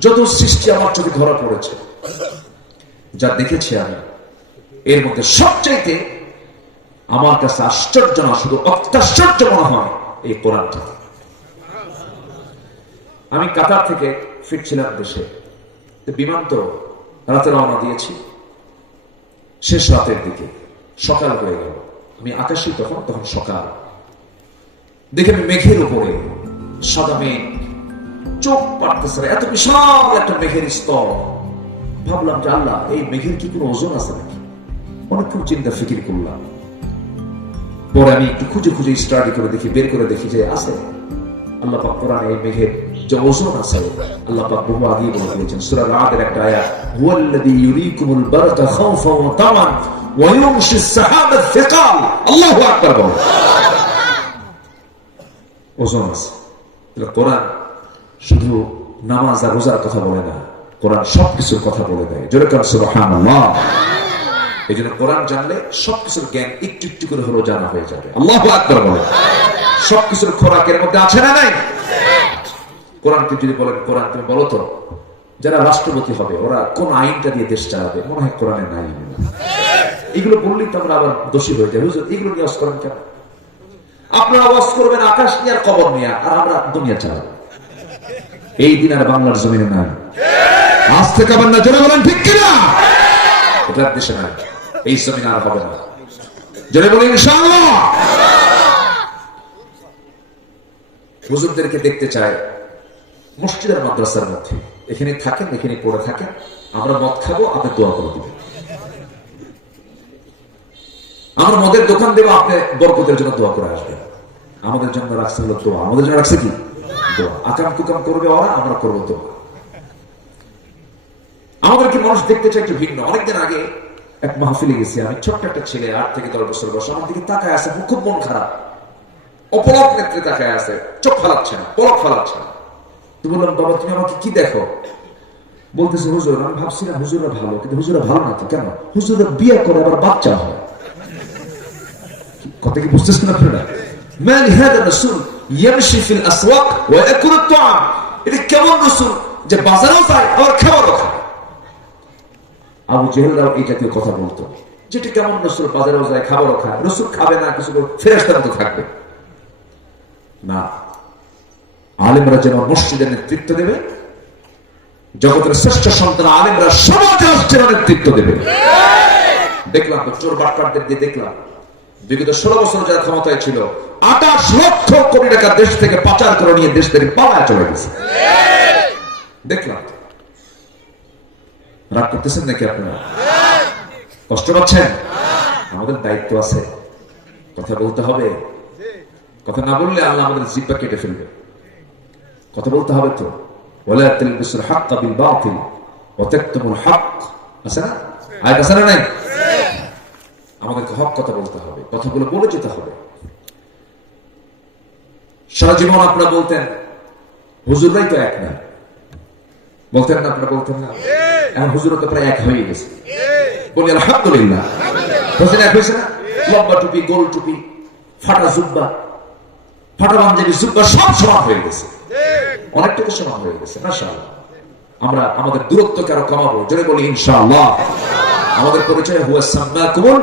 যত সৃষ্টি আমার চোখে ধরা পড়েছে, যা দেখেছি আমি, এর মধ্যে সবচাইতে আমার কাছে আশ্চর্য না, শুধু অত্যাশ্চর্য মনে হয় এই কোরআনটা। আমি কাতার থেকে ফিরছিলাম দেশে। বিমান তো রাতে রওনা দিয়েছি। শেষ রাতের দিকে সকাল হয়ে গেল। আমি আকাশে তখন তখন সকাল। দেখে আমি মেঘের উপরে, সাদা মেঘ চোখ পারতেছে না, এত বিশাল একটা মেঘের স্তর। ভাবলাম যে আল্লাহ, এই মেঘের কি কোনো ওজন আছে নাকি? অনেকক্ষণ চিন্তা, ফিকির করলাম। পরে আমি একটু খুঁজে খুঁজে স্টাডি করে দেখি, বের করে দেখি যে আছে। আল্লাহ পাক কোরআনে এই মেঘের যে ওজন আছে, আল্লাহ পাক বহু আগে বলে দিয়েছেন, সূরা রাদের একটা আয়াত, হুয়াল্লাযী ইউরিকুমুল বারকা খাওফা ওয়া তামান ওয়া ইউমশি আস-সাহাবা আস-সিকাল আল্লাহু আকবার বলো। ওজন আছে। কোরআন শুধু নামাজ আর রোজার কথা বলে না। কোরআন সবকিছুর কথা বলে দেয়। জোরে এই জন্য কোরআন জানলে সবকিছুর জ্ঞান একটু একটু করে হলেও জানা হয়ে যাবে। আল্লাহ আকবার বলে। সবকিছুর খোরাকের মধ্যে আছে না নাই? কোরআনকে যদি বলেন, কোরআন, তুমি বলো তো, যারা রাষ্ট্রপতি হবে, ওরা কোন আইনটা দিয়ে দেশ চালাবে? মনে হয় কোরআনে নাই এগুলো। বললেই তো আমরা আবার দোষী হয়ে যাই। হুজুর, এগুলো নিয়ে আওয়াজ করেন কেন? আপনারা আওয়াজ করবেন, আকাশ নিয়ে আর কবর নিয়ে, আর আমরা দুনিয়া চালাবো। এই দিন আর বাংলার জমিনে নাই আজ থেকে আবার না বলেন, ঠিক কিনা? এটার দেশে নাই এই জমিন আর হবে না। জোরে বলি ইনশাআল্লাহ। হুজুরদেরকে দেখতে চায় মসজিদের মাদ্রাসার মধ্যে। এখানে থাকেন, এখানে পড়ে থাকেন। আমরা মদ খাব, আপনি দোয়া করে দিবেন। আমরা মদের দোকান দেবো আপনি বরকতের জন্য দোয়া করে আসবেন। আমাদের জন্য রাখছে হলো দোয়া। আমাদের জন্য রাখছে কি? কুকাম করবে ওরা আমরা করব আমাদেরকে মানুষ দেখতে একটু ভিন্ন। অনেকদিন আগে এক মাহফিলে গেছি আমি, ছোট্ট একটা ছেলে, আট থেকে দশ বছর আমার দিকে তাকায় আছে, খুব মন খারাপ। নেত্রে তাকায় আছে, চোখ ফালাচ্ছে না, পলক ফালাচ্ছে না। বললাম, বাবা, তুমি আমাকে কি দেখো? বলতেছে, হুজুর, আমি ভাবছিলাম হুজুরা ভালো, কিন্তু হুজুরা ভালো না তো, কেন? হুজুরা বিয়ে করে আবার বাচ্চা হয়। কথা কি বুঝতেছেন আপনারা? মান হাদা রাসূল ইয়ামশি ফিল আসওয়াক ওয়া ইয়াকুলু আত-তাআম এটা কেমন রাসূল? যে বাজারেও যায়, আবার খাবারও খায়। আবু জেহেলরাও এই জাতীয় কথা বলতো। যেটা কেমন রসুল, বাজারেও যায়, খাবারও খায়। রসুল খাবে না, কিছু ফেরেস্তার মতো থাকবে। না। আলিমরা যেমন মসজিদের নেতৃত্ব দেবে, জগতের শ্রেষ্ঠ সন্তান আলিমরা সমাজ রাষ্ট্রের নেতৃত্ব দেবে। দেখলাম চোর বাটপাটদের দিয়ে দেখলাম। বিগত ষোলো বছর যারা ক্ষমতায় ছিল, আঠাশ লক্ষ কোটি টাকা দেশ থেকে পাচার করে নিয়ে দেশ থেকে পালায় চলে গেছে। দেখলাম। রাগ করতেছেন নাকি আপনারা? কষ্ট পাচ্ছেন? আমাদের দায়িত্ব আছে। কথা বলতে হবে। কথা না বললে আল্লাহ আমাদের জিব্বা কেটে ফেলবে। কথা বলতে হবে তো। ওলা তালবিসুল হক বিল বাতিল। ওয়া তাকতুমুল হক আছে না? আয়াত আছে না নাই? আমাদেরকে হক কথা বলতে হবে, কথাগুলো বলে যেতে হবে। সারা জীবন আপনারা বলতেন, হুজুররাই তো এক না। বলতেন না, আপনারা বলতেন না। এখন হুজুর তো প্রায় এক হয়ে গেছে। বলি, আলহামদুলিল্লাহ। হোসেন এক হয়েছে না? লম্বা টুপি, গোল টুপি, ফাটা জুব্বা, ফাটা পাঞ্জাবি, জুব্বা সব সমান হয়ে গেছে। অনেকটুকু সমান হয়ে গেছে, মাশাআল্লাহ। আমরা আমাদের দূরত্বকে আরও কমাবো। জোরে বলি, ইনশাআল্লাহ। আমাদের পরিচয়, হুয়া সাম্মাকুমুল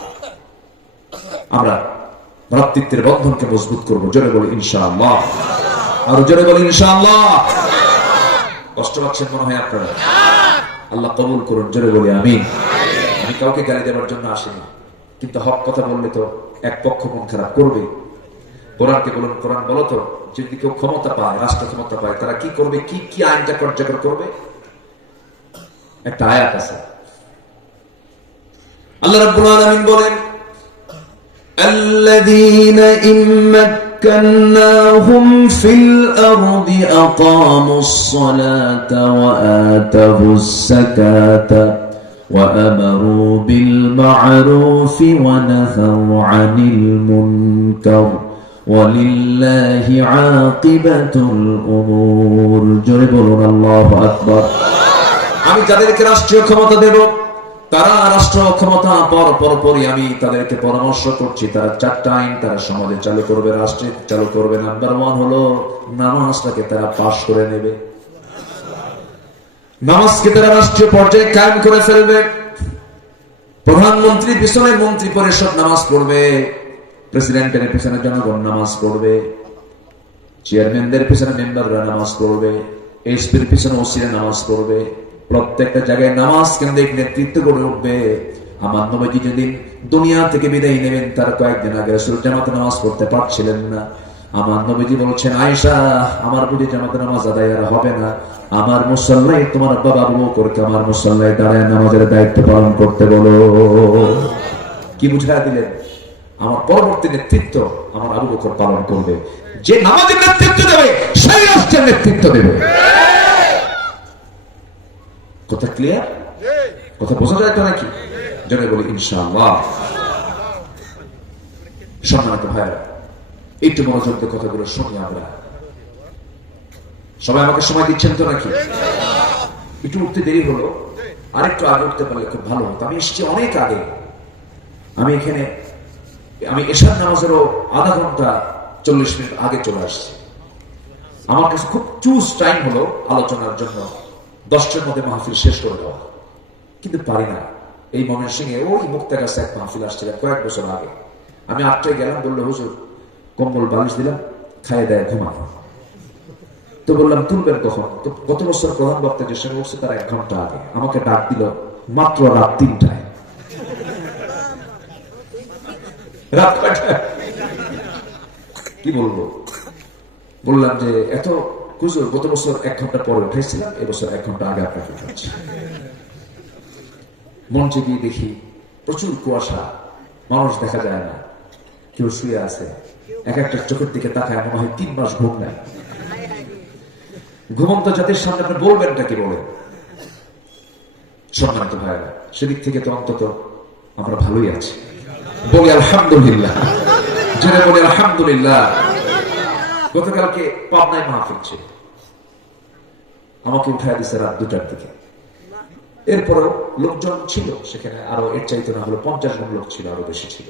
আমরা ভ্রাতৃত্বের বন্ধনকে মজবুত করব। জোরে বলি, ইনশাআল্লাহ। আর জোরে বলি, ইনশাআল্লাহ। কষ্ট পাচ্ছেন মনে হয় আপনারা? আল্লাহ কবুল করুন, জোরে বলি আমি আমি কাউকে গালি দেওয়ার জন্য আসিনি। কিন্তু হক কথা বললে তো এক পক্ষ মন খারাপ করবে। কোরআনকে বলুন, কোরআন বলো তো, যদি কেউ ক্ষমতা পায়, রাষ্ট্র ক্ষমতা পায়, তারা কি করবে? কি কি আইনটা কার্যকর করবে? একটা আয়াত আছে। আল্লাহ রাব্বুল আলামিন বলেন الذين إن مكناهم في الأرض أقاموا الصلاة وآتوا الزكاة وأمروا بالمعروف ونهوا عن المنكر ولله عاقبة الأمور جربوا الله أكبر আমি যাদেরকে রাষ্ট্রীয় ক্ষমতা দেব তারা রাষ্ট্র ক্ষমতা পর পরপরই আমি তাদেরকে পরামর্শ করছি, তারা চারটা আইন তারা সমাজে চালু করবে, রাষ্ট্রে চালু করবে। নাম্বার ওয়ান হলো নামাজটাকে তারা পাশ করে নেবে। নামাজকে তারা রাষ্ট্রীয় পর্যায়ে কায়েম করে ফেলবে। প্রধানমন্ত্রী, পিছনে মন্ত্রী পরিষদ নামাজ পড়বে। প্রেসিডেন্টের পিছনে জনগণ নামাজ পড়বে। চেয়ারম্যানদের পিছনে মেম্বাররা নামাজ পড়বে। এসপির পিছনে ওসিরা নামাজ পড়বে। প্রত্যেকটা জায়গায় নামাজ কেন্দ্রিক নেতৃত্ব গড়ে উঠবে। আমার নবীজি যেদিন দুনিয়া থেকে বিদায় নেবেন, তার কয়েকদিন আগে রসুল জামাতে নামাজ পড়তে পারছিলেন না। আমার নবীজি বলছেন, আয়েশা, আমার বুঝি জামাতে নামাজ আদায় আর হবে না। আমার মুসল্লাই তোমার বাবা আবু বকরকে আমার মুসল্লাই দাঁড়ায় নামাজের দায়িত্ব পালন করতে বলো। কি বুঝায় দিলেন? আমার পরবর্তী নেতৃত্ব আমার আবু বকর পালন করবে। যে নামাজের নেতৃত্ব দেবে, সেই রাষ্ট্রের নেতৃত্ব দেবে। কথা ক্লিয়ার কথা বোঝা যায় তো নাকি? জনে বলি, ইনশাআল্লাহ। সম্মানিত ভাইরা একটু মনোযোগ দিয়ে কথাগুলো শুনি আমরা। সবাই আমাকে সময় দিচ্ছেন তো নাকি? একটু উঠতে দেরি হলো। আরেকটু আগে উঠতে পারলে খুব ভালো হতো। আমি এসেছি অনেক আগে। আমি এখানে, আমি এশার নামাজেরও আধা ঘণ্টা চল্লিশ মিনিট আগে চলে আসছি। আমার কাছে খুব চুজ টাইম হলো আলোচনার জন্য। দশটার মধ্যে মাহফিল শেষ করে দেওয়া। কিন্তু পারি না। এই মনের সিংহে ওই মুক্তার কাছে এক মাহফিল আসছিল কয়েক বছর আগে। আমি আটটায় গেলাম, বলল, হুজুর, কম্বল, বালিশ দিলাম, খাইয়ে দেয় ঘুমানো তো বললাম, তুলবেন কখন? তো গত বছর প্রধান বক্তা যে সঙ্গে উঠছে, তার এক ঘণ্টা আগে। আমাকে ডাক দিল, মাত্র রাত তিনটায়। রাত কয়টায়? কি বলব? বললাম যে, এত গত বছর এক ঘণ্টা পরে এবছর এক ঘণ্টা আগে আপনাকে উঠাচ্ছি। মঞ্চে গিয়ে দেখি প্রচুর কুয়াশা, মানুষ দেখা যায় না, কেউ শুয়ে আছে। এক একটা চোখের দিকে তাকায়, মনে হয় তিন মাস ঘুম নাই। ঘুমন্ত জাতির সামনে আপনি বলবেনটা কি বলেন? সম্মানিত ভাইরা সেদিক থেকে তো অন্তত আমরা ভালোই আছি। বলি আলহামদুলিল্লাহ। জেনে বলি আলহামদুলিল্লাহ। গতকালকে পাবনায় মাহফিল ছিল। আমাকে উঠায় দিছে রাত দুটার দিকে। এরপরেও লোকজন ছিল, সেখানে আরও এর চাইতে না হলো পঞ্চাশ জন লোক ছিল, আরও বেশি ছিল।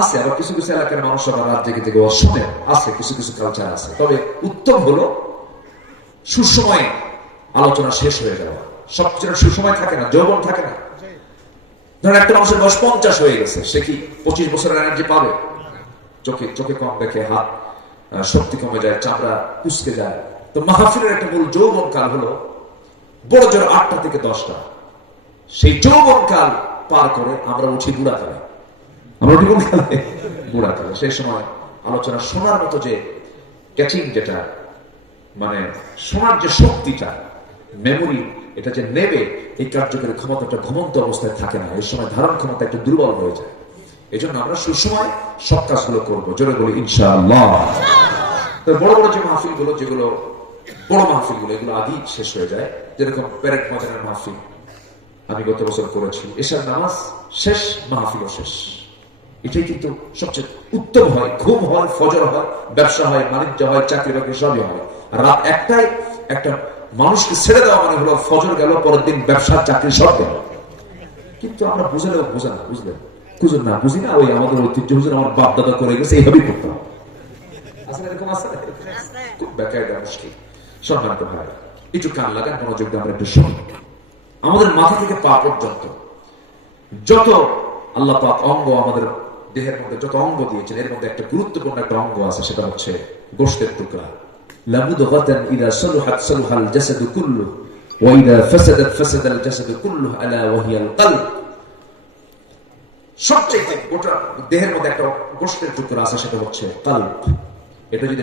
আছে আবার কিছু কিছু এলাকার মানুষ আবার রাত জেগে জেগে শোনেন আছে কিছু কিছু কালচার আছে। তবে উত্তম হলো সুসময়ে আলোচনা শেষ হয়ে যাওয়া। সবচেয়ে সুসময় থাকে না, যৌবন থাকে না। ধরেন একটা মানুষের বয়স পঞ্চাশ হয়ে গেছে, সে কি পঁচিশ বছরের এনার্জি পাবে? চোখে চোখে কম দেখে হাত শক্তি কমে যায়, চামড়া কুচকে যায়। তো মাহফিলের একটা মূল যৌবন কাল হলো, বড় জোর আটটা থেকে দশটা। সেই যৌবন কাল পার করে আমরা উঠি বুড়া কালে আমরা উঠি কোন কালে বুড়া কালে সেই সময় আলোচনা শোনার মতো যে ক্যাচিং যেটা মানে শোনার যে শক্তিটা মেমোরি এটা যে নেবে, এই কার্যকরী ক্ষমতাটা ঘুমন্ত অবস্থায় থাকে না। এই সময় ধারণ ক্ষমতা একটু দুর্বল হয়ে যায়। এই জন্য আমরা সুসময় সব কাজগুলো করব। জোরে বলি, ইনশাআল্লাহ। বড় বড় যে মাহফিলগুলো যেগুলো বড় মাহফিলগুলো এগুলো আদি শেষ হয়ে যায়। যেরকম প্যারেড ময়দানের মাহফিল আমি গত বছর করেছি। এশার নামাজ শেষ মাহফিলও শেষ। এটাই কিন্তু সবচেয়ে উত্তম হয়। ঘুম হয় ফজর হয় ব্যবসা হয় বাণিজ্য হয় চাকরি বাকরি সবই হয়। রাত একটাই একটা মানুষকে ছেড়ে দেওয়া মানে হলো ফজর গেল পরের দিন ব্যবসা চাকরি সব গেল। কিন্তু আমরা বুঝে বুঝলেও বোঝা না বুঝলেন? বুঝুন না বুঝি না ওই আমাদের ঐতিহ্য হুজুর আমার বাপ দাদা করে গেছে এইভাবেই করতে হবে আসলে এরকম না? খুব বেকায়দা মুশকিল। সম্মানিত ভাই একটু কান লাগান মনোযোগ দিয়ে আমরা একটু শুনি। আমাদের মাথা থেকে পা পর্যন্ত যত আল্লাহ পাক অঙ্গ আমাদের দেহের মধ্যে যত অঙ্গ দিয়েছেন, এর মধ্যে একটা গুরুত্বপূর্ণ একটা অঙ্গ আছে, সেটা হচ্ছে গোষ্ঠের টুকরা।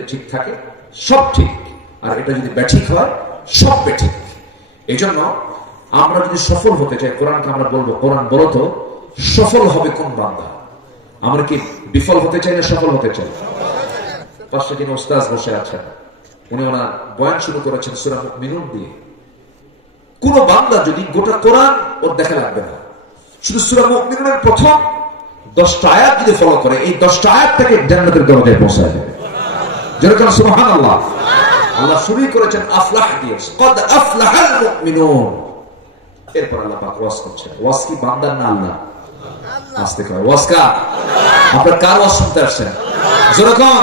ঠিক থাকে, সব ঠিক। আর এটা যদি ব্যাঠিক হয়, সব ব্যাঠিক এই জন্য আমরা যদি সফল হতে চাই, কোরআনকে আমরা বলব, কোরআন বলো তো, সফল হবে কোন বান্দা? আমরা কি বিফল হতে চাই না সফল হতে চাই? পাশে যিনি ওস্তাজ বসে আছেন। উনি ওনার বয়ান শুরু করেছেন সুরা মিনুন দিয়ে। কোন বান্দা যদি গোটা কোরআন ওর দেখা লাগবে না। শুধু সুরা মিনুনের প্রথম দশটা আয়াত যদি ফলো করে, এই দশটা আয়াত থেকে জান্নাতের দরজায় পৌঁছায় যাবে যেরকম সুবহান আল্লাহ শুরুই করেছেন আফলাহ দিয়ে কদ আফলাহাল মুমিনুন। এরপর আল্লাহ পাক ওয়াজ করছেন। ওয়াজ কি বান্দার না আল্লাহ? আসতে কয় ওয়াজ কা আপনার কার ওয়াজ শুনতে আসছেন যেরকম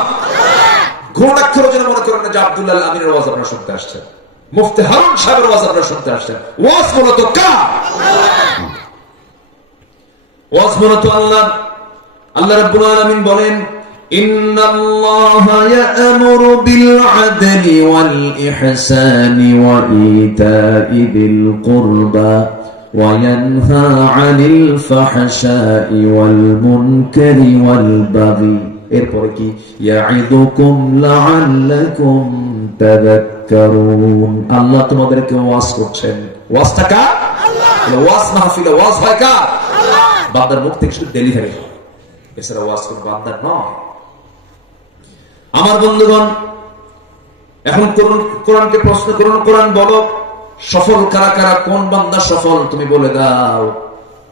ঘোড়াক্ষর যেন মনে করেন না যে আব্দুল্লাহ আমিনের ওয়াজ আপনারা শুনতে আসছেন মুফতি হারুন সাহেবের ওয়াজ আপনারা শুনতে আসছেন ওয়াজ মূলত কার? ওয়াজ মূলত আল্লাহ। আল্লাহ রাব্বুল আলামিন বলেন إن الله يأمر بالعدل والإحسان وإيتاء ذي القربى وينهى عن الفحشاء والمنكر والبغي এরপরে কি ইয়াইদুকুম লাআল্লাকুম তাযাক্কারুন আল্লাহ তোমাদেরকে ওয়াজ করছেন ওয়াজটা কার বলে, ওয়াজ মাহফিলে ওয়াজ হয় কার বান্দার মুখ থেকে শুধু ডেলিভারি হয় এছাড়া ওয়াজ কোন বান্দার নয় আমার বন্ধুগণ, এখন কোরআনকে প্রশ্ন করুন, কোরআন বলো, সফল কারা কারা, কোন বান্দা সফল, তুমি বলে দাও।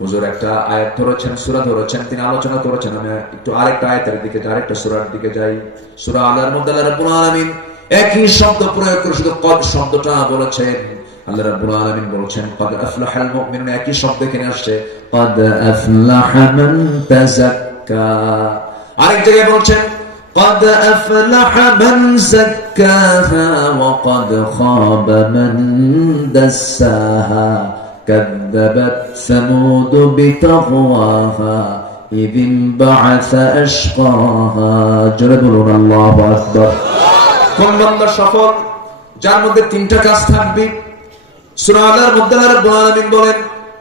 হুজুর, একটা আয়াত ধরেছেন, সুরা ধরেছেন, তিনি আলোচনা করেছেন, আমি একটু আরেকটা আয়াতের দিকে যাই, আরেকটা সুরার দিকে যাই। সুরা আল্লাহর মধ্যে আল্লাহ রাব্বুল আলামিন একই শব্দ প্রয়োগ করে শুধু কদ শব্দটা বলেছেন। আল্লাহ রাব্বুল আলামিন বলেছেন, কদ আফলাহাল মুমিনুন একই শব্দ এখানে আসছে, কদ আফলাহা মান তাযাক্কা আরেক জায়গায় বলছেন قد أفلح من زكاها وقد خاب من دساها كذبت ثمود بتقواها إذ انبعث أشقاها جربوا الله أكبر কোন বান্দা সফল যার মধ্যে তিনটা কাজ থাকবে সূরা আলার মধ্যে আল্লাহ রাব্বুল আলামিন বলেন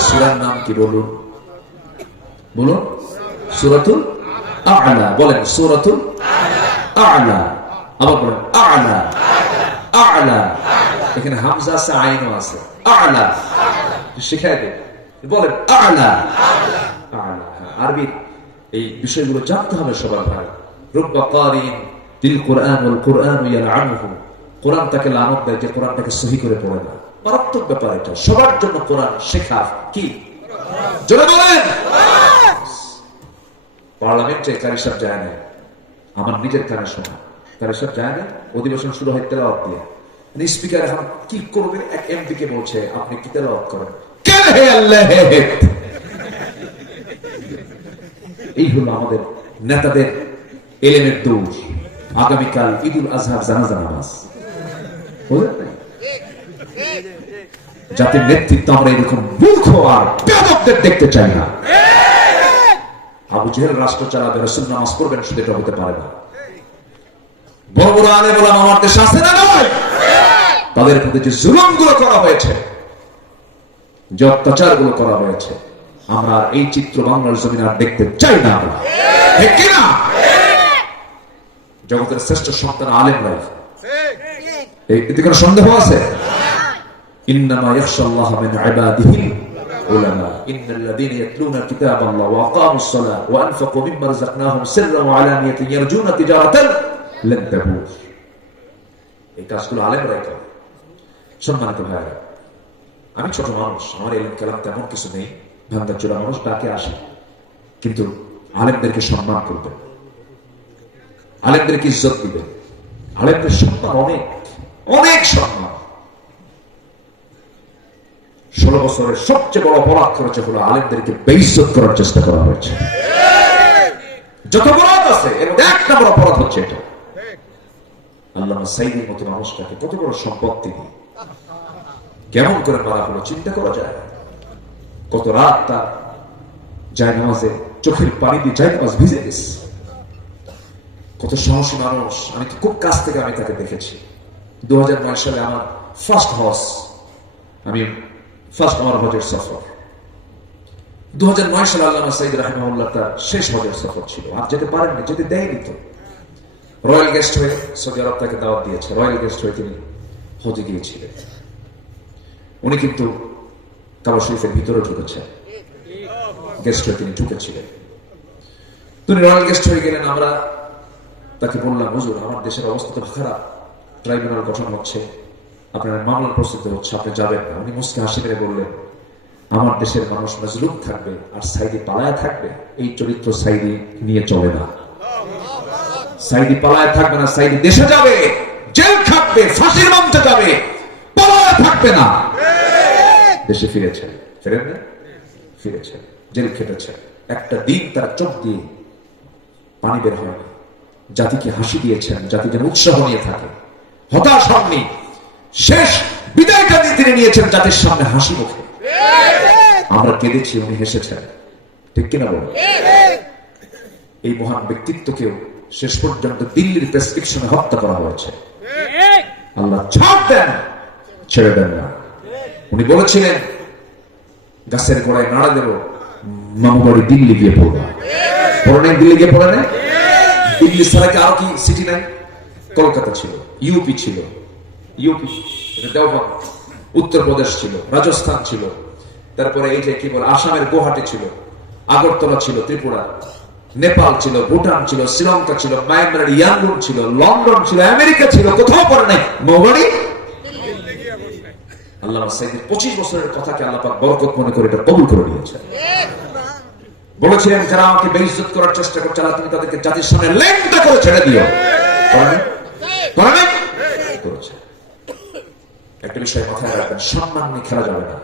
সূরার নাম কি বলুন? বলুন। সূরাতুল আ'লা। বলেন সূরাতুল আ'লা। আবার বলেন আ'লা। আ'লা। এখানে হামজা আছে আইনও আছে। আ'লা। শিখাই দেন। বলেন আ'লা। হ্যাঁ, আরবি এই বিষয়গুলো জানতে হবে সবার ভাই। রব্বা কারিন দিল কোরআন ওয়াল কোরআন ইয়ালআনুহু কোরআন তাকে লানত দেয় যে কোরআনটাকে সহি করে পড়ে না। মারাত্মক ব্যাপার এটা। সবার জন্য কোরআন শেখা কি? পার্লামেন্টে কারি সাহেব যায় না। আমার নিজের কানে শোনা। কারি সাহেব যায় না? অধিবেশন শুরু হয় তেলাওয়াত দিয়ে। স্পিকার এখন কি করবে এক এমপি কে বলছে, আপনি কি তেলাওয়াত করেন। এই হলো আমাদের নেতাদের এলেমের দোষ। আগামীকাল ঈদুল আজহার জানাজা নামাজ। বুঝলেন? জাতির নেতৃত্ব আমরা এরকম মূর্খ আর বেদকদের দেখতে চাই না। আবু জেহেল রাষ্ট্র চালাবে রসুল নামাজ পড়বেন শুধু এটা হতে পারে না। বড় বড় আলে বললাম আমার দেশে আছে না নয় তাদের প্রতি যে জুলুমগুলো করা হয়েছে যে অত্যাচারগুলো করা হয়েছে আমরা এই চিত্র বাংলার জমিন আর দেখতে চাই না আমরা। কিনা জগতের শ্রেষ্ঠ সন্তান আলেম রাই এতে কোনো সন্দেহ আছে? إنما يخشى الله من عباده العلماء إن الذين يتلون كتاب الله وأقاموا الصلاة وأنفقوا مما رزقناهم سرا وعلانية يرجون تجارة لن تبور এই কাজগুলো আলেমরাই করে সম্মানিত ভাইরা আমি ছোট মানুষ আমার এলেন কালাম তেমন কিছু নেই ভাঙ্গা চোরা মানুষ ডাকে আসে কিন্তু আলেমদেরকে সম্মান করবে আলেমদেরকে ইজ্জত দিবে আলেমদের সম্মান অনেক অনেক সম্মান ষোলো বছরের সবচেয়ে বড় অপরাধ করেছে হলো আলেমদেরকে বেইজ্জত করার চেষ্টা করা হয়েছে। যত অপরাধ আছে, এর মধ্যে এক নম্বর অপরাধ হচ্ছে এটা। আল্লাহ সাইদের মতো মানুষটাকে কত বড় সম্পত্তি দিয়ে কেমন করে মারা হলো, চিন্তা করা যায় কত রাত তার যায় নামাজে চোখের পানি দিয়ে যায় নামাজ ভিজে গেছে। কত সাহসী মানুষ, আমি তো খুব কাছ থেকে আমি তাকে দেখেছি। দু সালে আমার ফার্স্ট হজ আমি ফার্স্ট আমার হজের সফর। দু হাজার নয় সালে আল্লাহ সাইদ রাহিমাউল্লাহ তার শেষ হজের সফর ছিল। আর যেতে পারেননি, যেতে দেয়নি তো। রয়্যাল গেস্ট হয়ে সৌদি আরব তাকে দাওয়াত দিয়েছে। রয়্যাল গেস্ট হয়ে তিনি হজে গিয়েছিলেন। উনি কিন্তু কাবা শরীফের ভিতরে ঢুকেছেন। গেস্ট হয়ে তিনি ঢুকেছিলেন। তিনি রয়্যাল গেস্ট হয়ে গেলেন। আমরা তাকে বললাম, হুজুর, আমার দেশের অবস্থা তো খারাপ। ট্রাইব্যুনাল গঠন হচ্ছে। আপনার মামলার প্রস্তুতি হচ্ছে আপনি যাবেন না। উনি মুসকে হাসি মেরে বললেন, আমার দেশের মানুষ মজলুম থাকবে আর সাইদি পালায় থাকবে। এই চরিত্র সাইদি নিয়ে চলে না। সাইদি পালায় থাকবে না, সাইদি দেশে যাবে, জেল খাটবে, ফাঁসির মঞ্চে যাবে, পালায় থাকবে না। দেশে ফিরেছে। ফেরেন না? ফিরেছে। জেল খেটেছে। একটা দিন তার চোখ দিয়ে পানি বের হয়নি জাতিকে হাসি দিয়েছেন জাতি যেন উৎসাহ নিয়ে থাকে। হতাশ হননি। শেষ বিদায়টা দিয়ে তিনি নিয়েছেন জাতির সামনে হাসি মুখে। আমরা কেঁদেছি, উনি হেসেছেন। ঠিক কিনা বলুন এই মহান ব্যক্তিত্বকেও শেষ পর্যন্ত দিল্লির প্রেসক্রিপশনে হত্যা করা হয়েছে। আল্লাহ ছাড় দেন, ছেড়ে দেন না। উনি বলেছিলেন, গাছের গোড়ায় নাড়া দেব, মামু বাড়ি দিল্লি গিয়ে পড়ব। পড়ে দিল্লি গিয়ে পড়ে নাই? দিল্লি ছাড়া কি আরও কি সিটি নাই? কলকাতা ছিল ইউপি ছিল। ইউপি, এটা উত্তরপ্রদেশ ছিল, রাজস্থান ছিল, তারপরে এই যে কি বলে, আসামের গুয়াহাটি ছিল, আগরতলা ছিল, ত্রিপুরা, নেপাল ছিল, ভুটান ছিল, শ্রীলঙ্কা ছিল, মায়ানমারের ইয়াঙ্গুন ছিল, লন্ডন ছিল, আমেরিকা ছিল, কোথাও পড়ে নাই। মৌবাড়ি আল্লাহ সাইদের পঁচিশ বছরের কথাকে আল্লাহ পাক বরকত মনে করে এটা কবুল করে নিয়েছে বলেছিলেন, যারা আমাকে বেইজ্জত করার চেষ্টা করছে, আল্লাহ তুমি তাদেরকে জাতির সামনে লেংটা করে ছেড়ে দিও? করেছে। একটা বিষয় মাথায় রাখবেন, সম্মান নিয়ে খেলা যাবে না।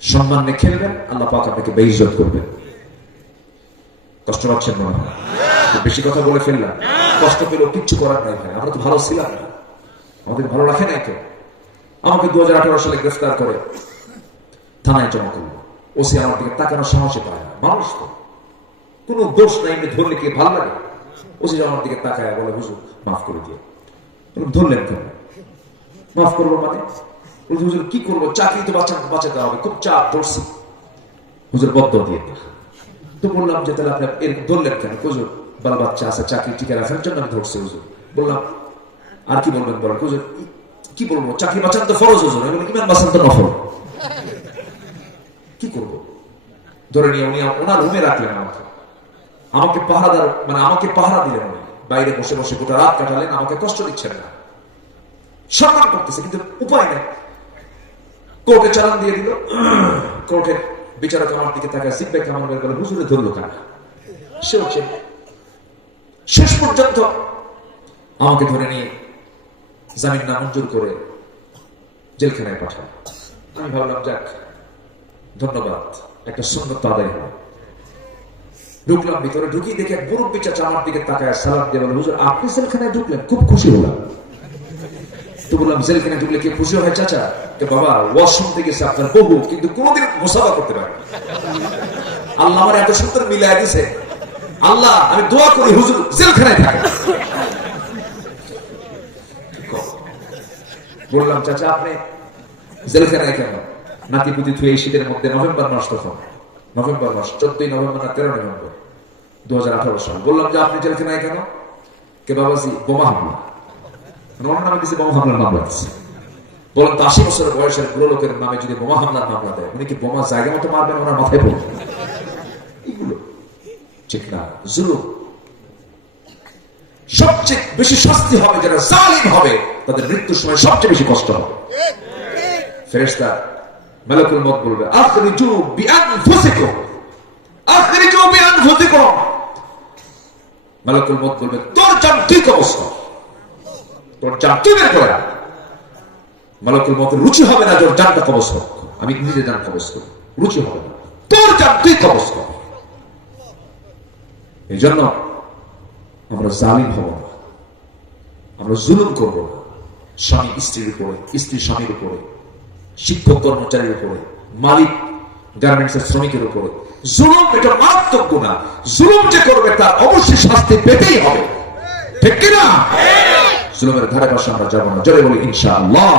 সম্মান নিয়ে খেলবেন, আল্লাহ পাক আপনাকে বেইজ্জত করবেন। কষ্ট পাচ্ছেন মনে হয়? বেশি কথা বলে ফেললাম। কষ্ট পেলেও কিচ্ছু করার নাই ভাই, আমরা তো ভালো ছিলাম না। আমাদের ভালো রাখে নাই তো। আমাকে দু হাজার আঠারো সালে গ্রেফতার করে থানায় জমা করল। ওসি আমার দিকে তাকানোর সাহসে পায় না। মানুষ তো। কোনো দোষ নাই এমনি ধরলে কি ভালো লাগে? ও ওসি আমার দিকে তাকায়, বলে, হুজুর, মাফ করে দিয়ে ধরলেন কেন? মাফ করব মানে হুজুর, কি করব? চাকরি তো বাঁচা বাঁচাতে হবে। খুব চাপ ধরছি হুজুর বদ্ধ দিয়ে তো বললাম যে, তাহলে আপনি এর ধরলেন কেন? হুজুর, বাল বাচ্চা আছে, চাকরি টিকে রাখার জন্য আমি ধরছি, হুজুর। বললাম, আর কি বলবেন বলেন? হুজুর কি- বলব? চাকরি বাঁচান তো ফরজ, হুজুর। আমি ইমান বাঁচান তো নফল। কি করব? ধরে নিয়ে উনি ওনার রুমে রাখলেন আমাকে। আমাকে পাহারাদার মানে আমাকে পাহারা দিলেন উনি। বাইরে বসে বসে গোটা রাত কাটালেন, আমাকে কষ্ট দিচ্ছেন না। সম্মান করতেছে, কিন্তু উপায় নেই। কোর্টে চালান দিয়ে দিল। কোর্টের বিচারক আমার দিকে তাকায় ব্যাগ আমার বের করে, হুজুরে ধরলো কানা সে হচ্ছে শেষ পর্যন্ত আমাকে ধরে নিয়ে জামিন নামঞ্জুর করে জেলখানায় পাঠায় আমি ভাবলাম, যাক, ধন্যবাদ, একটা সুন্দর আদায় হলো ঢুকলাম ভিতরে ঢুকি দেখে এক মুরব্বী চাচা দিকে তাকায়, সালাম দিয়ে বলে, হুজুর, আপনি জেলখানায় ঢুকলেন, খুব খুশি হলাম। তো বললাম খুশি হয়, চাচা? কে বাবা শুনতে গেছে আপনার বহু কিন্তু মোসাফা করতে পারে আল্লাহ আমার এত সুন্দর দিছে। আল্লাহ, আমি দোয়া করি, হুজুর, জেলখানায় থাকে। বললাম, চাচা, আপনি জেলখানায় কেন? নাতি পুতি থুয়ে শীতের মধ্যে নভেম্বর মাস তখন। নভেম্বর মাস, চোদ্দই নভেম্বর না তেরো নভেম্বর দু সাল। বললাম যে, আপনি জেলখানায় কেন? কে বাবাজি, বোমা হামলা। বলেন, তো আশি বছরের বয়সের বুড়ো লোকের নামে যদি বোমা হামলার মামলা দেয়, উনি কি বোমা জায়গা মতো মারবেন ওনার মাথায় পড়বে এগুলো ঠিক না, জুলুম। সবচেয়ে বেশি শাস্তি হবে, যারা জালিম হবে, তাদের মৃত্যুর সময় সবচেয়ে বেশি কষ্ট হবে। মালাকুল মত বলবে, আখরিজু বিআনফুসিকুম আখরিজু বিআনফুসিকুম। মালাকুল মত বলবে, তোর জান তুই কবজ মতের রুচি হবে না তোর জানটা কবজ কর আমি জান করি রুচি হবে না। তোর জান তুই কবজ কর। এই জন্য আমরা জালিম হব না। আমরা জুলুম করব না। স্বামী স্ত্রীর উপরে, স্ত্রী স্বামীর উপরে, শিক্ষক কর্মচারীর উপরে, মালিক গার্মেন্টস এর শ্রমিকের উপরে। জুলুম এটা মারাত্মক গুণা জুলুম যে করবে তার অবশ্যই শাস্তি পেতেই হবে। ঠিক কিনা? জুলুমের ধারে পাশে আমরা যাব না। জোরে বলি ইনশাআল্লাহ।